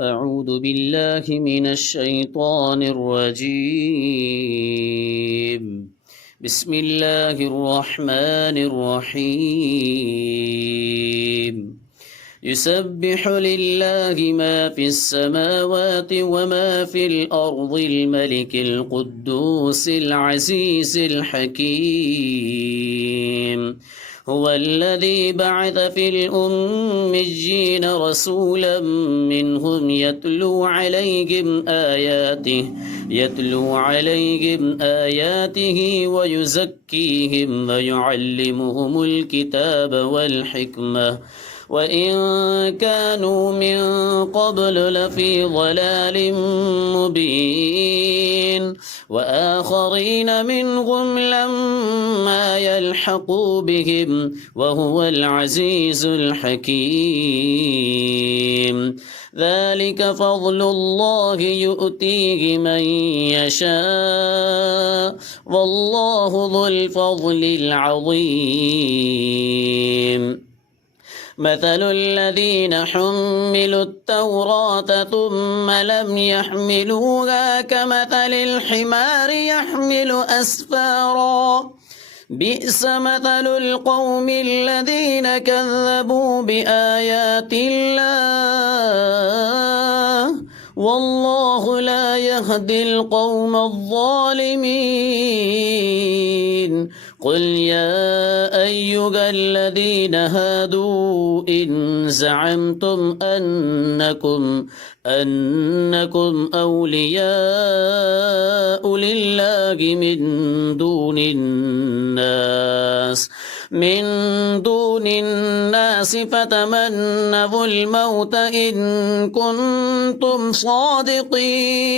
أعوذ بالله من الشيطان الرجيم. بسم الله الرحمن الرحيم. يسبح لله ما في السماوات وما في الأرض الملك القدوس العزيز الحكيم. هو الذي بعث في الأميين رسولا منهم يتلو عليهم آياته ويزكيهم ويعلمهم الكتاب والحكمة وإن كانوا من قبل لفي ضلال مبين وآخرين منهم لما يلحقوا بهم وهو العزيز الحكيم. ذلك فضل الله يؤتيه من يشاء والله ذو الفضل العظيم. مثل الذين حملوا التوراة ثم لم يحملوها كمثل الحمار يحمل أسفارا بئس مثل القوم الذين كذبوا بآيات الله والله لا يهدي القوم الظالمين. قل يا أيها الذين هادوا إن زعمتم أنكم أولياء لله من دون الناس فتمنوا الموت إن كنتم صادقين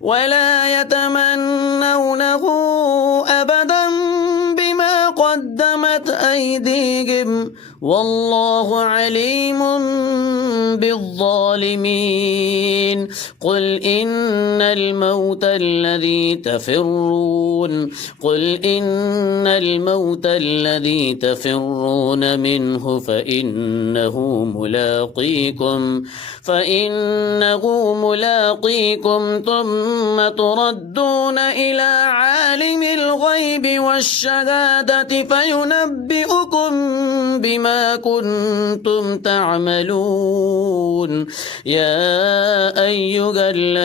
ولا يتمنونه أبدا بما قدمت أيديهم والله عليم بالظالمين. قل إن الموت الذي تفرون منه فإنه ملاقيكم ثم تردون إلى عالم الغيب والشهادة فينبئكم بما كنتم تعملون. يا أيها الذين